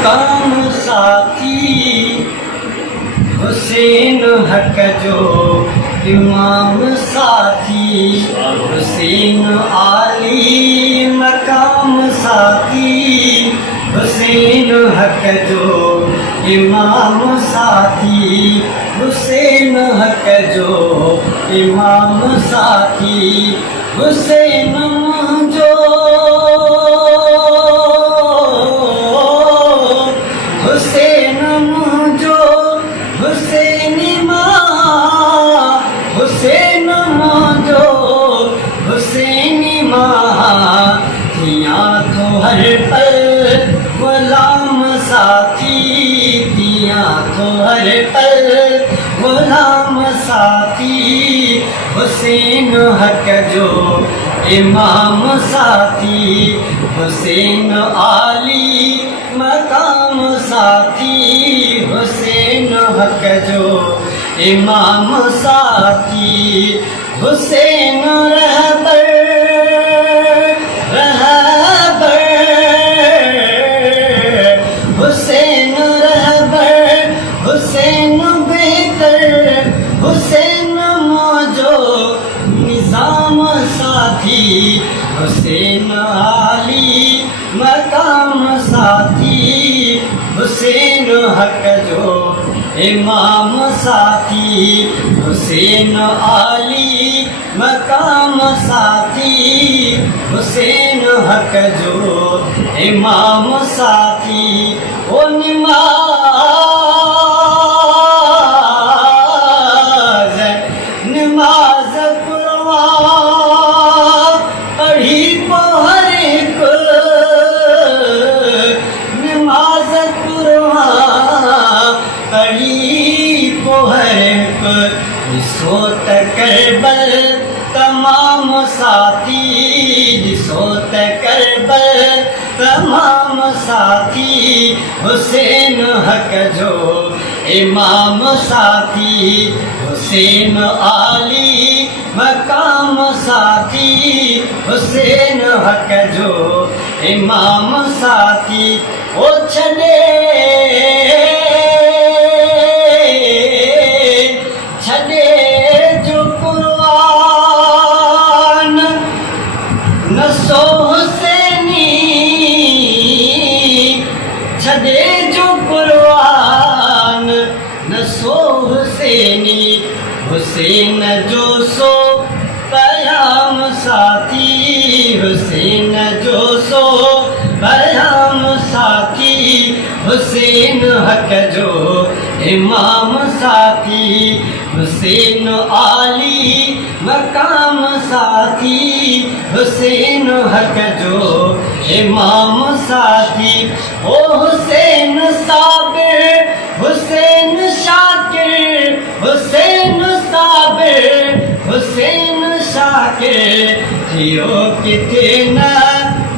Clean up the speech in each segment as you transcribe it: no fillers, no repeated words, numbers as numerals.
मकाम साथी हुसैन हक जो इमाम साथी हुसैन आली मकाम साथी हुसैन हक जो इमाम साथी हुसैन हक जो इमाम साथी हुसैन जो हुसैन जो हुसैनी माँ हुसैन जो हुसैनी माँ थिया तो हर पल गुलाम साथी थिया तो हर पल गुलाम साथी हुसैन हक जो इमाम साथी हुसैन आली मकाम साथी हुसैन हक जो इमाम साथी हुसैन रहबर रहबर हुसैन रहबर हुसैन बेहतर हुसैन मौजो निज़ाम साथी हुसैन आली मकाम साथी हुसैन हक जो इमाम साथी हुसैन आली मकाम साथी हुसैन हक जो इमाम साथी ओ नमाज कुरान पढ़ी पहर को नमाज कुरान पढ़ी पहर को सोत करबल तमाम साथी सोत करबल तमाम साथी हुसैन हक जो इमाम साथी हुसैन आली मकाम साथी हुसैन हक जो इमाम साथी ओ छड़े छड़े जो कुरान न सो हुसैनी छड़े जो कुरान न सो हुसैनी हुसैन जो सो पयाम साथी हुसैन जो सो पयाम साथी हुसैन हक जो इमाम साथी हुसैन आली मकाम साथी हुसैन हक जो इमाम साथी ओ हुसैन साबिर हुसैन शाकिर हुसैन साबिर हुसैन शाकिर थियो किथे न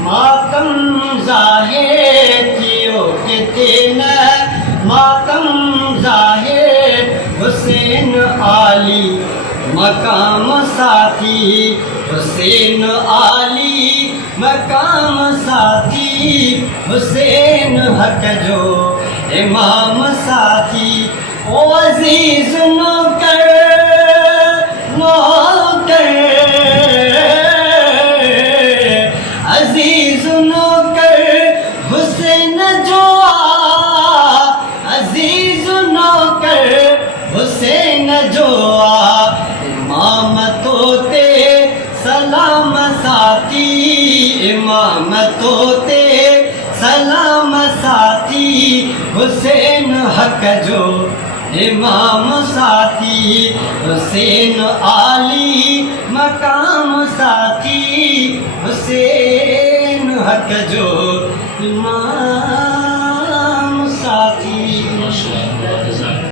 मातम जाहिर थियो किथे न मातम जाहिर हुसैन आली मकाम साथी हुसैन आली मकाम साथी हुसैन हक जो इमाम साथी ओ अजीज नौकर नौकर अजीज नौकर हुसैन जो अजीज नौकर हुसैन जो इमाम तोते सलाम साथी इमाम तोते सलाम साथी हुसैन हक जो इमाम साथी हुसैन आली मकाम साथी हुसैन हक जो इमाम